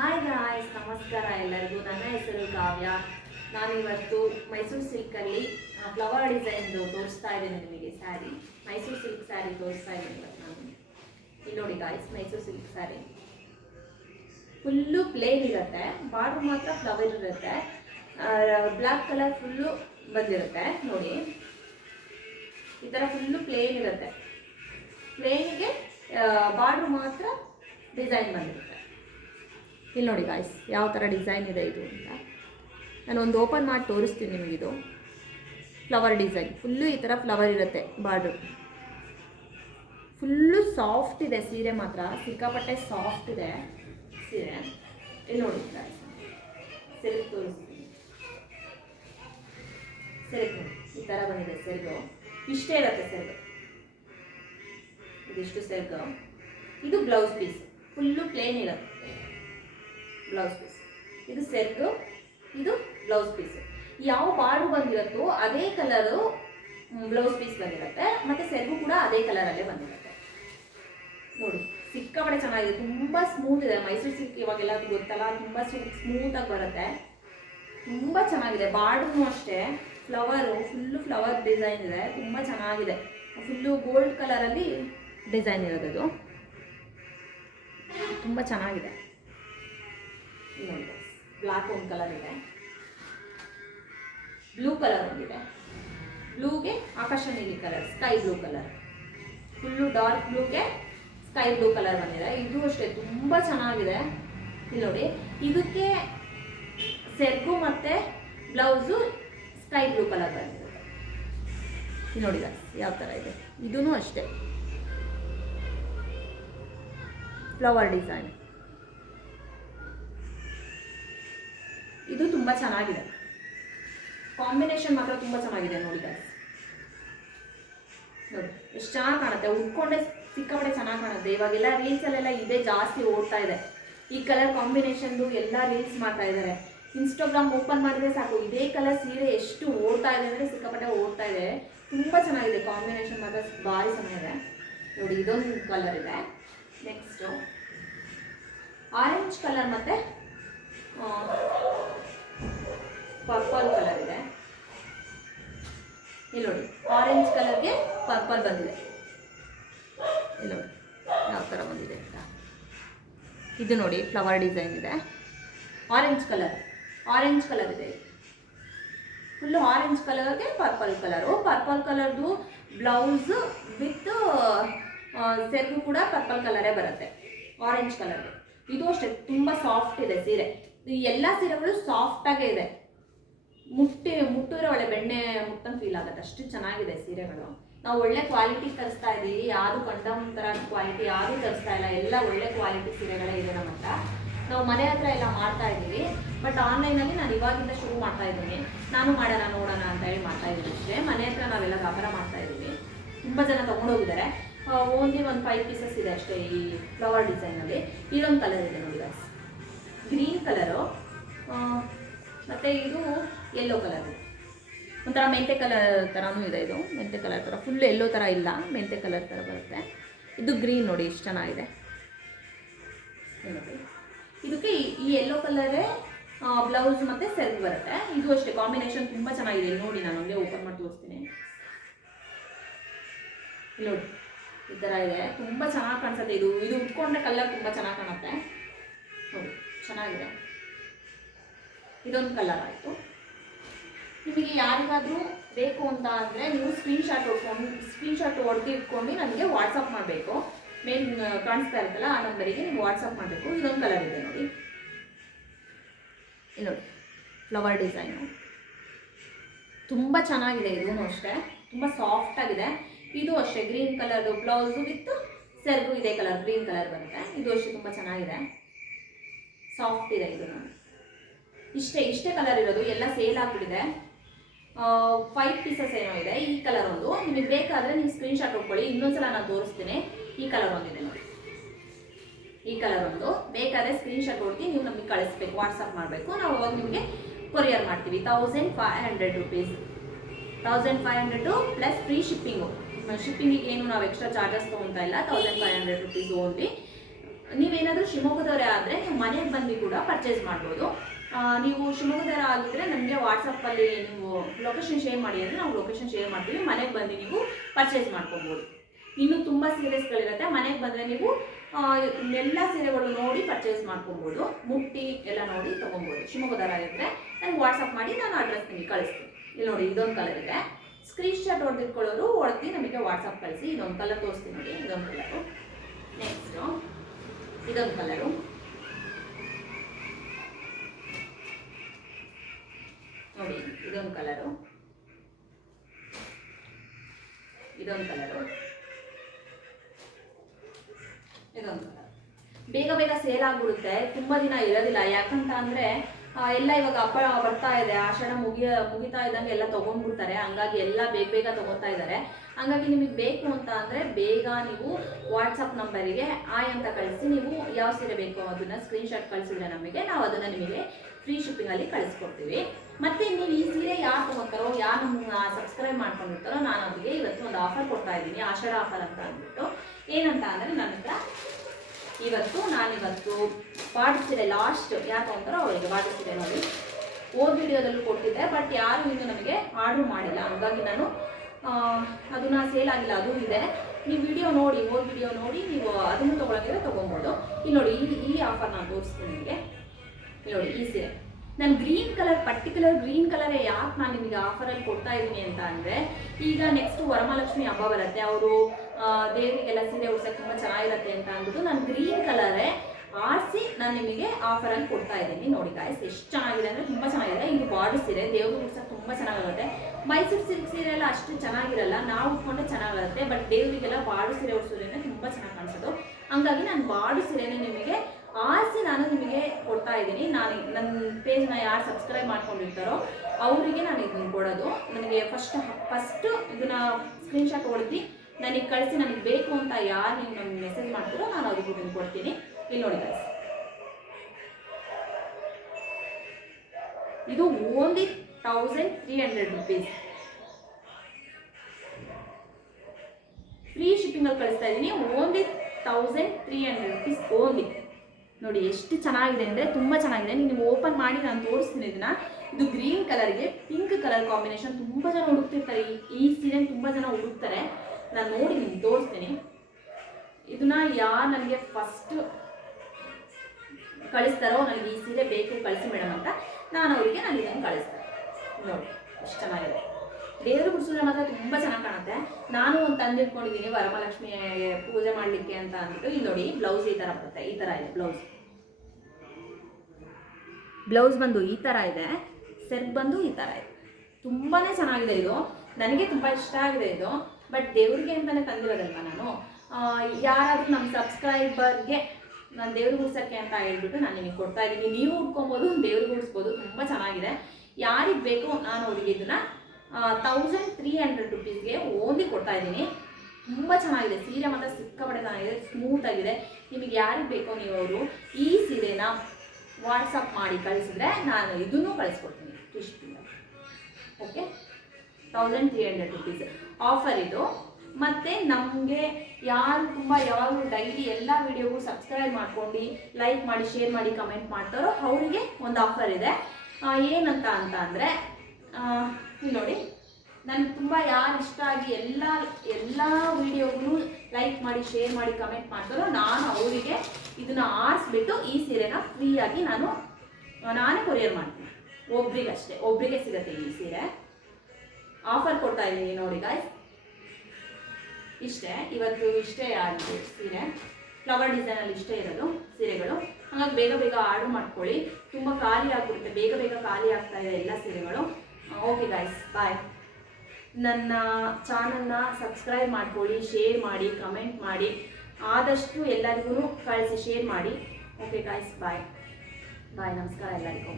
Hi guys, ನಮಸ್ಕಾರ ಎಲ್ಲರಿಗೂ. ನನ್ನ ಹೆಸರು ಕಾವ್ಯ. ನಾನಿವತ್ತು ಮೈಸೂರು ಸಿಲ್ಕಲ್ಲಿ ಫ್ಲವರ್ ಡಿಸೈನ್ದು ತೋರಿಸ್ತಾ ಇದ್ದೀನಿ ನಿಮಗೆ. ಸ್ಯಾರಿ ಮೈಸೂರು ಸಿಲ್ಕ್ ಸ್ಯಾರಿ ತೋರಿಸ್ತಾ ಇದ್ದೀನಿ ಇವತ್ತು ನಾನು. ಇಲ್ಲಿ ನೋಡಿ guys, Mysuru silk sari full plain ಇರುತ್ತೆ, ಬಾರ್ಡ್ರ್ ಮಾತ್ರ ಫ್ಲವರ್ ಇರುತ್ತೆ. ಬ್ಲ್ಯಾಕ್ ಕಲರ್ ಫುಲ್ಲು ಬಂದಿರುತ್ತೆ ನೋಡಿ. ಈ ಥರ ಫುಲ್ಲು ಪ್ಲೇನ್ ಇರುತ್ತೆ. ಪ್ಲೇನ್ಗೆ ಬಾರ್ಡ್ರ್ ಮಾತ್ರ ಡಿಸೈನ್ ಬಂದಿರುತ್ತೆ. ಇಲ್ಲಿ ನೋಡಿ ಗಾಯ್ಸ್, ಯಾವ ಥರ ಡಿಸೈನ್ ಇದೆ ಇದು ಅಂತ. ನಾನೊಂದು ಓಪನ್ ಮಾಡಿ ತೋರಿಸ್ತೀನಿ ನಿಮಗಿದು. ಫ್ಲವರ್ ಡಿಸೈನ್ ಫುಲ್ಲು ಈ ಥರ ಫ್ಲವರ್ ಇರುತ್ತೆ. ಬಾರ್ಡ್ರು ಫುಲ್ಲು ಸಾಫ್ಟ್ ಇದೆ. ಸೀರೆ ಮಾತ್ರ ಸಿಕ್ಕಾಪಟ್ಟೆ ಸಾಫ್ಟ್ ಇದೆ ಸೀರೆ. ಇಲ್ಲಿ ನೋಡಿ ಗಾಯ್ಸ್, ಸೆರಗು ತೋರಿಸ್ತೀನಿ. ಸೆರಗು ಈ ಥರ ಬಂದಿದೆ. ಸೆರಗು ಇಷ್ಟೇ ಇರುತ್ತೆ. ಸೆರಗು ಇದಿಷ್ಟು ಸೆರಗು. ಇದು ಬ್ಲೌಸ್ ಪೀಸ್ ಫುಲ್ಲು ಪ್ಲೇನ್ ಇರುತ್ತೆ. ಬ್ಲೌಸ್ ಪೀಸ್ ಇದು ಸೆರಗು, ಇದು ಬ್ಲೌಸ್ ಪೀಸ್. ಯಾವ ಬಾರ್ಡ್ರು ಬಂದಿರುತ್ತೋ ಅದೇ ಕಲರು ಬ್ಲೌಸ್ ಪೀಸ್ ಬಂದಿರುತ್ತೆ, ಮತ್ತು ಸೆರಗು ಕೂಡ ಅದೇ ಕಲರಲ್ಲೇ ಬಂದಿರುತ್ತೆ. ನೋಡಿ ಸಿಕ್ಕಾಪಟ್ಟೆ ಚೆನ್ನಾಗಿದೆ, ತುಂಬ ಸ್ಮೂತ್ ಇದೆ. ಮೈಸೂರು ಸಿಲ್ಕ್ ಇವಾಗೆಲ್ಲ ಗೊತ್ತಲ್ಲ, ತುಂಬ ಸ್ಮೂತಾಗಿ ಬರುತ್ತೆ. ತುಂಬ ಚೆನ್ನಾಗಿದೆ. ಬಾರ್ಡ್ರೂ ಅಷ್ಟೇ ಫ್ಲವರು ಫುಲ್ಲು ಫ್ಲವರ್ ಡಿಸೈನ್ ಇದೆ, ತುಂಬ ಚೆನ್ನಾಗಿದೆ. ಫುಲ್ಲು ಗೋಲ್ಡ್ ಕಲರಲ್ಲಿ ಡಿಸೈನ್ ಇರೋದು, ತುಂಬ ಚೆನ್ನಾಗಿದೆ. ನೋಡಿ ಬ್ಲ್ಯಾಕ್ ಒಂದು ಕಲರ್ ಇದೆ, ಬ್ಲೂ ಕಲರ್ ಒಂದಿದೆ. ಬ್ಲೂಗೆ ಆಕಾಶ ನೀಲಿ colour, sky blue colour, full dark ಬ್ಲೂಗೆ ಸ್ಕೈ ಬ್ಲೂ ಕಲರ್ ಬಂದಿದೆ. ಇದು ಅಷ್ಟೇ ತುಂಬ ಚೆನ್ನಾಗಿದೆ. ಇಲ್ಲಿ ನೋಡಿ, ಇದಕ್ಕೆ ಸೆರಗು ಮತ್ತು ಬ್ಲೌಸು ಸ್ಕೈ ಬ್ಲೂ ಕಲರ್ ಬಂದಿರುತ್ತೆ. ಇಲ್ಲಿ ನೋಡಿ ಯಾವ ಥರ ಇದೆ. ಇದೂ ಅಷ್ಟೇ ಫ್ಲವರ್ ಡಿಸೈನ್. ಇದು ತುಂಬ ಚೆನ್ನಾಗಿದೆ. ಕಾಂಬಿನೇಷನ್ ಮಾತ್ರ ತುಂಬ ಚೆನ್ನಾಗಿದೆ. ನೋಡಿ ಗಾಯ್ಸ್, ನೋಡಿ ಎಷ್ಟು ಚೆನ್ನಾಗಿ ಕಾಣುತ್ತೆ. ಉಟ್ಕೊಂಡೆ ಸಿಕ್ಕಾಪಟ್ಟೆ ಚೆನ್ನಾಗಿ ಕಾಣುತ್ತೆ. ಇವಾಗೆಲ್ಲ ರೀಲ್ಸಲ್ಲೆಲ್ಲ ಇದೇ ಜಾಸ್ತಿ ಓಡ್ತಾ ಇದೆ. ಈ ಕಲರ್ ಕಾಂಬಿನೇಷನ್ದು ಎಲ್ಲ ರೀಲ್ಸ್ ಮಾಡ್ತಾ ಇದ್ದಾರೆ. ಇನ್ಸ್ಟಾಗ್ರಾಮ್ ಓಪನ್ ಮಾಡಿದ್ರೆ ಸಾಕು, ಇದೇ ಕಲರ್ ಸೀರೆ ಎಷ್ಟು ಓಡ್ತಾ ಇದೆ ಅಂದರೆ ಸಿಕ್ಕಾಪಟ್ಟೆ ಓಡ್ತಾ ಇದೆ. ತುಂಬ ಚೆನ್ನಾಗಿದೆ. ಕಾಂಬಿನೇಷನ್ ಮಾತ್ರ ಭಾರಿ ಚೆನ್ನಾಗಿದೆ. ನೋಡಿ ಇದೊಂದು ಕಲರ್ ಇದೆ. ನೆಕ್ಸ್ಟು ಆರೆಂಜ್ ಕಲರ್ ಮತ್ತು ಪರ್ಪಲ್ ಕಲರ್ ಇದೆ. ಇಲ್ಲಿ ನೋಡಿ, ಆರೆಂಜ್ ಕಲರ್ಗೆ ಪರ್ಪಲ್ ಬಂದಿದೆ. ಇಲ್ಲಿ ನೋಡಿ ಯಾವ ಥರ ಬಂದಿದೆ ಅಂತ. ಇದು ನೋಡಿ ಫ್ಲವರ್ ಡಿಸೈನ್ ಇದೆ. ಆರೆಂಜ್ ಕಲರ್ ಇದೆ. ಫುಲ್ಲು ಆರೆಂಜ್ ಕಲರ್ಗೆ ಪರ್ಪಲ್ ಕಲರು. ಪರ್ಪಲ್ ಕಲರ್ದು ಬ್ಲೌಸ್ ವಿತ್ ಸೆರಗು ಕೂಡ ಪರ್ಪಲ್ ಕಲರೇ ಬರುತ್ತೆ ಆರೆಂಜ್ ಕಲರ್ಗೆ. ಇದು ಅಷ್ಟೇ ತುಂಬ ಸಾಫ್ಟ್ ಇದೆ ಸೀರೆ. ಎಲ್ಲ ಸೀರೆಗಳು ಸಾಫ್ಟಾಗೇ ಇದೆ. ಮುಟ್ಟಿರೋ ಒಳ್ಳೆ ಬೆಣ್ಣೆ ಮುಟ್ಟಂಗೆ ಫೀಲ್ ಆಗುತ್ತೆ, ಅಷ್ಟು ಚೆನ್ನಾಗಿದೆ ಸೀರೆಗಳು. ನಾವು ಒಳ್ಳೆ ಕ್ವಾಲಿಟಿ ತರಿಸ್ತಾ ಇದ್ದೀವಿ. ಯಾವುದು ಕಂಡಮ್ ಥರ ಕ್ವಾಲಿಟಿ ಯಾರೂ ತರಿಸ್ತಾ ಇಲ್ಲ. ಎಲ್ಲ ಒಳ್ಳೆ ಕ್ವಾಲಿಟಿ ಸೀರೆಗಳೇ ಇದೆ ನಮ್ಮ ಹತ್ರ. ನಾವು ಮನೆ ಹತ್ರ ಎಲ್ಲ ಮಾಡ್ತಾ ಇದ್ದೀವಿ. ಬಟ್ ಆನ್ಲೈನಲ್ಲಿ ನಾನು ಇವಾಗಿಂದ ಶುರು ಮಾಡ್ತಾ ಇದ್ದೀನಿ. ನಾನು ಮಾಡೋಣ ನೋಡೋಣ ಅಂತ ಹೇಳಿ ಮಾಡ್ತಾ ಇದ್ದೀನಿ ಅಷ್ಟೇ. ಮನೆ ಹತ್ರ ನಾವೆಲ್ಲ ವ್ಯಾಪಾರ ಮಾಡ್ತಾ ಇದ್ದೀವಿ. ತುಂಬ ಜನ ತೊಗೊಂಡೋಗಿದ್ದಾರೆ. ಓನ್ಲಿ ಒಂದು 5 ಪೀಸಸ್ ಇದೆ ಅಷ್ಟೇ ಈ ಫ್ಲವರ್ ಡಿಸೈನಲ್ಲಿ. ಇದೊಂದು ಕಲರ್ ಇದೆ ನೋಡಿ ಗಾಯ್ಸ್, ಗ್ರೀನ್ ಕಲರು, ಮತ್ತು ಇದು ಯೆಲ್ಲೋ ಕಲರು. ಒಂಥರ ಮೆಂತೆ ಕಲರ್ ಥರನೂ ಇದೆ. ಇದು ಮೆಂತೆ ಕಲರ್ ಥರ, ಫುಲ್ ಯೆಲ್ಲೋ ಥರ ಇಲ್ಲ, ಮೆಂತೆ ಕಲರ್ ಥರ ಬರುತ್ತೆ. ಇದು ಗ್ರೀನ್ ನೋಡಿ ಎಷ್ಟು ಚೆನ್ನಾಗಿದೆ. ನೋಡಿ ಇದಕ್ಕೆ ಈ ಯೆಲ್ಲೋ ಕಲರೇ ಬ್ಲೌಸ್ ಮತ್ತು ಸೆರಗು ಬರುತ್ತೆ. ಇದು ಅಷ್ಟೇ ಕಾಂಬಿನೇಷನ್ ತುಂಬ ಚೆನ್ನಾಗಿದೆ. ನೋಡಿ ನಾನು ಹಂಗೆ ಓಪನ್ ಮಾಡಿ ತೋರಿಸ್ತೀನಿ. ನೋಡಿ ಈ ಥರ ಇದೆ, ತುಂಬ ಚೆನ್ನಾಗಿ ಕಾಣಿಸುತ್ತೆ. ಇದು ಉಟ್ಕೊಂಡ್ರೆ ಕಲರ್ ತುಂಬ ಚೆನ್ನಾಗಿ ಕಾಣುತ್ತೆ. ನೋಡಿ ಚೆನ್ನಾಗಿದೆ. ಇದೊಂದು ಕಲರ್ ಆಯಿತು. ನಿಮಗೆ ಯಾರಿಗಾದರೂ ಬೇಕು ಅಂತ ಅಂದರೆ ನೀವು ಸ್ಕ್ರೀನ್ಶಾಟ್ ಹೊಡೆದು ಇಟ್ಕೊಂಡು ನನಗೆ ವಾಟ್ಸಪ್ ಮಾಡಬೇಕು. ಮೇನ್ ಕಾಣಿಸ್ತಾ ಇರುತ್ತಲ್ಲ ಆ ನಂಬರಿಗೆ ನೀವು ವಾಟ್ಸಪ್ ಮಾಡಬೇಕು. ಇದೊಂದು ಕಲರ್ ಇದೆ ನೋಡಿ. ಇಲ್ಲಿ ನೋಡಿ ಫ್ಲವರ್ ಡಿಸೈನು ತುಂಬ ಚೆನ್ನಾಗಿದೆ. ಇದೂ ಅಷ್ಟೇ ತುಂಬ ಸಾಫ್ಟಾಗಿದೆ. ಇದು ಅಷ್ಟೇ ಗ್ರೀನ್ ಕಲರ್ದು ಬ್ಲೌಸು ವಿತ್ ಸೆರಗು ಇದೇ ಕಲರ್ ಗ್ರೀನ್ ಕಲರ್ ಬರುತ್ತೆ. ಇದು ಅಷ್ಟೇ ತುಂಬ ಚೆನ್ನಾಗಿದೆ, ಸಾಫ್ಟ್ ಇದೆ. ಇದು ಇಷ್ಟೇ ಕಲರ್ ಇರೋದು, ಎಲ್ಲ ಸೇಲ್ ಆಗಿಬಿಟ್ಟಿದೆ. 5 ಪೀಸಸ್ ಏನೋ ಇದೆ. ಈ ಕಲರ್ ಒಂದು ನಿಮಗೆ ಬೇಕಾದರೆ ನೀವು ಸ್ಕ್ರೀನ್ಶಾಟ್ ಹೋಗ್ಕೊಳ್ಳಿ. ಇನ್ನೊಂದ್ಸಲ ನಾನು ತೋರಿಸ್ತೀನಿ. ಈ ಕಲರ್ ಒಂದಿದೆ ನೋಡಿ. ಈ ಕಲರ್ ಒಂದು ಬೇಕಾದರೆ ಸ್ಕ್ರೀನ್ಶಾಟ್ ಹೊಡ್ತಿ ನೀವು ನಮಗೆ ಕಳಿಸ್ಬೇಕು, ವಾಟ್ಸಪ್ ಮಾಡಬೇಕು. ನಾವು ಅವಾಗ ನಿಮಗೆ ಕೊರಿಯರ್ ಮಾಡ್ತೀವಿ. 1500 ರುಪೀಸ್, 1500 ಪ್ಲಸ್ ಫ್ರೀ ಶಿಪ್ಪಿಂಗು. ಶಿಪ್ಪಿಂಗಿಗೆ ಏನು ನಾವು ಎಕ್ಸ್ಟ್ರಾ ಚಾರ್ಜಸ್ ತೊಗೊತಾ ಇಲ್ಲ. 1500 ರುಪೀಸ್ ಓನ್ಲಿ. ನೀವೇನಾದರೂ ಶಿವಮೊಗ್ಗದವರೇ ಆದರೆ ನೀವು ಮನೆಗೆ ಬಂದು ಕೂಡ ಪರ್ಚೇಸ್ ಮಾಡ್ಬೋದು. ನೀವು ಶಿವಮೊಗ್ಗದವರ ಆಗಿದ್ರೆ ನನಗೆ ವಾಟ್ಸಪ್ಪಲ್ಲಿ ನೀವು ಲೊಕೇಶನ್ ಶೇರ್ ಮಾಡಿ ಅಂದರೆ ನಾವು ಲೊಕೇಶನ್ ಶೇರ್ ಮಾಡ್ತೀವಿ, ಮನೆಗೆ ಬಂದು ನೀವು ಪರ್ಚೇಸ್ ಮಾಡ್ಕೊಬೋದು. ಇನ್ನೂ ತುಂಬ ಸೀರೆಸ್ಗಳಿರುತ್ತೆ, ಮನೆಗೆ ಬಂದರೆ ನೀವು ಎಲ್ಲ ಸೀರೆಗಳು ನೋಡಿ ಪರ್ಚೇಸ್ ಮಾಡ್ಕೊಬೋದು, ಮುಟ್ಟಿ ಎಲ್ಲ ನೋಡಿ ತೊಗೊಬೋದು. ಶಿವಮೊಗ್ಗದವರ ಆಗಿದ್ರೆ ನನಗೆ ವಾಟ್ಸಪ್ ಮಾಡಿ ನಾನು ಅಡ್ರೆಸ್ ನಿಮಗೆ ಕಳಿಸ್ತೀನಿ. ಇಲ್ಲಿ ನೋಡಿ ಇದೊಂದು ಕಲರ್ ಇದೆ, ಸ್ಕ್ರೀನ್ ಶಾಟ್ ಹೊಡೆದಿಟ್ಕೊಳ್ಳೋರು ಹೊಡೆದು ನಮಗೆ ವಾಟ್ಸಪ್ ಕಳಿಸಿ. ಇದೊಂದು ಕಲರ್ ತೋರಿಸ್ತೀನಿ ನೋಡಿ, ಇದೊಂದು ಕಲರು. ನೆಕ್ಸ್ಟು ಇದೊಂದು ಕಲರು, ನೋಡಿ ಇದೊಂದು ಕಲರು, ಇದೊಂದು ಕಲರು, ಇದೊಂದು ಕಲರ್. ಬೇಗ ಬೇಗ ಸೇಲ್ ಆಗಿಬಿಡುತ್ತೆ, ತುಂಬ ದಿನ ಇರೋದಿಲ್ಲ. ಯಾಕಂತ ಅಂದರೆ ಎಲ್ಲ ಇವಾಗ ಹಬ್ಬ ಬರ್ತಾ ಇದೆ, ಆಷಾಢ ಮುಗಿತಾ ಇದ್ದಂಗೆ ಎಲ್ಲ ತೊಗೊಂಡ್ಬಿಡ್ತಾರೆ. ಹಂಗಾಗಿ ಎಲ್ಲ ಬೇಗ ಬೇಗ ತೊಗೊತಾ ಇದ್ದಾರೆ. ಹಂಗಾಗಿ ನಿಮಗೆ ಬೇಕು ಅಂತ ಅಂದರೆ ಬೇಗ ನೀವು ವಾಟ್ಸಪ್ ನಂಬರಿಗೆ ಆಯ್ ಅಂತ ಕಳಿಸಿ, ನೀವು ಯಾವ ಸೀರೆ ಬೇಕು ಅದನ್ನು ಸ್ಕ್ರೀನ್ಶಾಟ್ ಕಳಿಸಿದ್ರೆ ನಮಗೆ ನಾವು ಅದನ್ನು ನಿಮಗೆ ಫ್ರೀ ಶಿಪ್ಪಿಂಗಲ್ಲಿ ಕಳಿಸ್ಕೊಡ್ತೀವಿ. ಮತ್ತು ನೀವು ಈ ಸೀರೆ ಯಾರು ತೊಗೊತಾರೋ, ಯಾರು ನಮ್ಮ ಸಬ್ಸ್ಕ್ರೈಬ್ ಮಾಡ್ಕೊಂಡಿರ್ತಾರೋ ನಾನು ಅವರಿಗೆ ಇವತ್ತು ಒಂದು ಆಫರ್ ಕೊಡ್ತಾ ಇದ್ದೀನಿ, ಆಷಾಢ ಆಫರ್ ಅಂತ ಅಂದ್ಬಿಟ್ಟು. ಏನಂತ ಅಂದರೆ ನನ್ನ ಹತ್ರ ನಾನಿವತ್ತು ಬಾರ್ಡರ್ ಸೀರೆ ಲಾಸ್ಟ್ ಯಾರು ತೊಗೊಂತಾರೋ ಅವರಿಗೆ ಬಾರ್ಡರ್ ಸೀರೆ ನೋಡಿ ಓದ್ ವಿಡಿಯೋದಲ್ಲೂ ಕೊಟ್ಟಿದ್ದೆ, ಬಟ್ ಯಾರು ಇನ್ನೂ ನಮಗೆ ಆರ್ಡ್ರ್ ಮಾಡಿಲ್ಲ. ಹಂಗಾಗಿ ನಾನು ಅದನ್ನು ಸೇಲ್ ಆಗಿಲ್ಲ, ಅದು ಇದೆ. ನೀವು ವಿಡಿಯೋ ನೋಡಿ, ಓದ್ ವಿಡಿಯೋ ನೋಡಿ ನೀವು ಅದನ್ನು ತೊಗೊಳಂಗಿದ್ರೆ ತೊಗೊಬೋದು. ಇಲ್ಲಿ ನೋಡಿ ಈ ಆಫರ್ ನಾನು ತೋರಿಸ್ತೀನಿ ನಿಮಗೆ. ಇಲ್ಲಿ ನೋಡಿ ಈ ಸೀರೆ ನಾನು ಗ್ರೀನ್ ಕಲರ್, ಪರ್ಟಿಕ್ಯುಲರ್ ಗ್ರೀನ್ ಕಲರೇ ಯಾಕೆ ನಾನು ನಿಮಗೆ ಆಫರಲ್ಲಿ ಕೊಡ್ತಾ ಇದ್ದೀನಿ ಅಂತ ಅಂದರೆ, ಈಗ ನೆಕ್ಸ್ಟ್ ವರಮಹಾಲಕ್ಷ್ಮಿ ಹಬ್ಬ ಬರುತ್ತೆ, ಅವರು ದೇವರಿಗೆಲ್ಲ ಸೀರೆ ಉಡ್ಸೋಕ್ಕೆ ತುಂಬ ಚೆನ್ನಾಗಿರುತ್ತೆ ಅಂತ ಅಂದ್ಬಿಟ್ಟು ನಾನು ಗ್ರೀನ್ ಕಲರೇ ಆರಿಸಿ ನಾನು ನಿಮಗೆ ಆಫರಲ್ಲಿ ಕೊಡ್ತಾ ಇದ್ದೀನಿ. ನೋಡಿ ಗಾಯ್ಸ್ ಎಷ್ಟು ಚೆನ್ನಾಗಿದೆ ಅಂದರೆ ತುಂಬ ಚೆನ್ನಾಗಿದೆ. ಇದು ಬಾರ್ಡರ್ ಸೀರೆ, ದೇವ್ರಿಗೆ ಉಡ್ಸೋಕ್ಕೆ ತುಂಬ ಚೆನ್ನಾಗಿರುತ್ತೆ. ಮೈಸೂರು ಸಿಲ್ಕ್ ಸೀರೆ ಎಲ್ಲ ಅಷ್ಟು ಚೆನ್ನಾಗಿರಲ್ಲ, ನಾವು ಉಟ್ಕೊಂಡ್ರೆ ಚೆನ್ನಾಗಿರುತ್ತೆ, ಬಟ್ ದೇವರಿಗೆಲ್ಲ ಬಾರ್ಡರ್ ಸೀರೆ ಉಡ್ಸೋದ್ರಿಂದ ತುಂಬ ಚೆನ್ನಾಗಿ ಕಾಣಿಸೋದು. ಹಂಗಾಗಿ ನಾನು ಬಾರ್ಡರ್ ಸೀರೆನೇ ನಿಮಗೆ ಆರಿಸಿ ನಾನು ನಿಮಗೆ ಕೊಡ್ತಾ ಇದ್ದೀನಿ. ನಾನು ನನ್ನ ಪೇಜ್ನ ಯಾರು ಸಬ್ಸ್ಕ್ರೈಬ್ ಮಾಡ್ಕೊಂಡಿರ್ತಾರೋ ಅವರಿಗೆ ನಾನು ಇದನ್ನು ಕೊಡೋದು. ನನಗೆ ಫಸ್ಟು ಇದನ್ನು ಸ್ಕ್ರೀನ್ಶಾಟ್ ಹೊಡೆದು ನನಗೆ ಕಳಿಸಿ, ನನಗೆ ಬೇಕು ಅಂತ ಯಾರು ನೀವು ನಮ್ಗೆ ಮೆಸೇಜ್ ಮಾಡ್ತೀರೋ ನಾನು ಅವ್ರಿಗೆ ಇದನ್ನು ಕೊಡ್ತೀನಿ. ಇಲ್ಲಿ ನೋಡಿ ಗೈಸ್, ಇದು ಓನ್ಲಿ 1300 rupees ಫ್ರೀ ಶಿಪ್ಪಿಂಗಲ್ಲಿ ಕಳಿಸ್ತಾ ಇದ್ದೀನಿ. Only 1300 rupees only. ನೋಡಿ ಎಷ್ಟು ಚೆನ್ನಾಗಿದೆ ಅಂದರೆ ತುಂಬ ಚೆನ್ನಾಗಿದೆ. ನೀವು ಓಪನ್ ಮಾಡಿ ನಾನು ತೋರಿಸ್ತೀನಿ ಇದನ್ನು. ಇದು ಗ್ರೀನ್ ಕಲರ್ಗೆ ಪಿಂಕ್ ಕಲರ್ ಕಾಂಬಿನೇಷನ್ ತುಂಬ ಜನ ಹುಡುಕ್ತಿರ್ತಾರೆ, ಈ ಸೀರೆ ತುಂಬ ಜನ ಹುಡುಕ್ತಾರೆ. ನಾನು ನೋಡಿ ನಿಮ್ಗೆ ತೋರಿಸ್ತೀನಿ. ಇದನ್ನ ಯಾರು ನನಗೆ ಫಸ್ಟ್ ಕಳಿಸ್ತಾರೋ ನನಗೆ ಈ ಸೀರೆ ಬೇಕು ಕಳಿಸಿ ಮೇಡಮ್ ಅಂತ ನಾನು ಅವರಿಗೆ ಇದನ್ನು ಕಳಿಸ್ತೇನೆ. ನೋಡಿ ಎಷ್ಟು ಚೆನ್ನಾಗಿದೆ, ದೇವರು ಗುಡಿಸಿದ್ರೆ ಮಾತ್ರ ತುಂಬ ಚೆನ್ನಾಗಿ ಕಾಣುತ್ತೆ. ನಾನು ಒಂದು ತಂದಿಟ್ಕೊಂಡಿದ್ದೀನಿ ವರಮಹಾಲಕ್ಷ್ಮಿ ಪೂಜೆ ಮಾಡಲಿಕ್ಕೆ ಅಂತ ಅಂದ್ಬಿಟ್ಟು. ಇಲ್ಲಿ ನೋಡಿ ಬ್ಲೌಸ್ ಈ ಥರ ಬರುತ್ತೆ, ಈ ಥರ ಇದೆ ಬ್ಲೌಸ್ ಬಂದು ಈ ಥರ ಇದೆ, ಸೆರ್ಗ್ ಬಂದು ಈ ಥರ ಇದೆ. ತುಂಬಾ ಚೆನ್ನಾಗಿದೆ ಇದು, ನನಗೆ ತುಂಬ ಇಷ್ಟ ಆಗಿದೆ ಇದು. ಬಟ್ ದೇವ್ರಿಗೆ ಅಂತಲೇ ತಂದಿರೋದಲ್ವ ನಾನು. ಯಾರಾದರೂ ನಮ್ಮ ಸಬ್ಸ್ಕ್ರೈಬರ್ಗೆ ನಾನು ದೇವ್ರಿಗೆ ಉಡ್ಸೋಕ್ಕೆ ಅಂತ ಹೇಳ್ಬಿಟ್ಟು ನಾನು ನಿಮಗೆ ಕೊಡ್ತಾ ಇದ್ದೀನಿ. ನೀವು ಉಟ್ಕೊಬೋದು, ದೇವ್ರಿಗೆ ಉಡಿಸ್ಬೋದು, ತುಂಬ ಚೆನ್ನಾಗಿದೆ. ಯಾರಿಗೆ ಬೇಕೋ ನಾನು ಅವರಿಗೆ ಇದನ್ನು 1300 rupeesಗೆ ಓನ್ಲಿ ಕೊಡ್ತಾ ಇದ್ದೀನಿ. ತುಂಬ ಚೆನ್ನಾಗಿದೆ ಸೀರೆ, ಮಾತ್ರ ಸಿಕ್ಕಾಪಟ್ಟೆ ಚೆನ್ನಾಗಿದೆ, ಸ್ಮೂತಾಗಿದೆ. ನಿಮಗೆ ಯಾರಿಗೆ ಬೇಕೋ ನೀವು ಅವರು ಈ ಸೀರೆನ ವಾಟ್ಸಪ್ ಮಾಡಿ ಕಳಿಸಿದ್ರೆ ನಾನು ಇದನ್ನು ಕಳಿಸ್ಕೊಡ್ತೀನಿ free shipping. Okay, 1300 rupees offer ಇದು. ಮತ್ತು ನಮಗೆ ಯಾರು ಯಾವಾಗಲೂ ಡೈಲಿ ಎಲ್ಲ ವೀಡಿಯೋಗೂ ಸಬ್ಸ್ಕ್ರೈಬ್ ಮಾಡ್ಕೊಂಡು ಲೈಕ್ ಮಾಡಿ, ಶೇರ್ ಮಾಡಿ, ಕಮೆಂಟ್ ಮಾಡ್ತಾರೋ ಅವರಿಗೆ ಒಂದು ಆಫರ್ ಇದೆ. ಏನಂತ ಅಂದರೆ ನೋಡಿ, ನನಗೆ ತುಂಬ ಯಾರು ಇಷ್ಟ ಆಗಿ ಎಲ್ಲ ವೀಡಿಯೋಗೂ ಲೈಕ್ ಮಾಡಿ, ಶೇರ್ ಮಾಡಿ, ಕಮೆಂಟ್ ಮಾಡ್ತಾರೋ ನಾನು ಅವರಿಗೆ ಇದನ್ನು ಆರಿಸ್ಬಿಟ್ಟು ಈ ಸೀರೆನ ಫ್ರೀಯಾಗಿ ನಾನೇ ಕೊರಿಯರ್ ಮಾಡ್ತೀನಿ. ಒಬ್ರಿಗೆ ಸಿಗುತ್ತೆ ಈ ಸೀರೆ. ಆಫರ್ ಕೊಡ್ತಾ ಇದ್ದೀನಿ ನೋಡಿ ಗಾಯ್ಸ್. ಇಷ್ಟೇ ಯಾರು ಸೀರೆ ಫ್ಲವರ್ ಡಿಸೈನಲ್ಲಿ ಇಷ್ಟೇ ಇರೋದು ಸೀರೆಗಳು. ಹಾಗಾಗಿ ಬೇಗ ಬೇಗ ಆರ್ಡರ್ ಮಾಡ್ಕೊಳ್ಳಿ, ತುಂಬ ಖಾಲಿ ಆಗಿಬಿಡುತ್ತೆ, ಬೇಗ ಖಾಲಿ ಆಗ್ತಾ ಇದೆ ಎಲ್ಲ ಸೀರೆಗಳು. ಓಕೆ ಗಾಯ್ಸ್, ಬಾಯ್. ನನ್ನ ಚಾನಲ್ನ ಸಬ್ಸ್ಕ್ರೈಬ್ ಮಾಡ್ಕೊಳ್ಳಿ, ಶೇರ್ ಮಾಡಿ, ಕಮೆಂಟ್ ಮಾಡಿ, ಆದಷ್ಟು ಎಲ್ಲರಿಗೂ ಕಳಿಸಿ ಶೇರ್ ಮಾಡಿ. ಓಕೆ ಗಾಯ್ಸ್, ಬಾಯ್. ನಮಸ್ಕಾರ ಎಲ್ಲರಿಗೂ.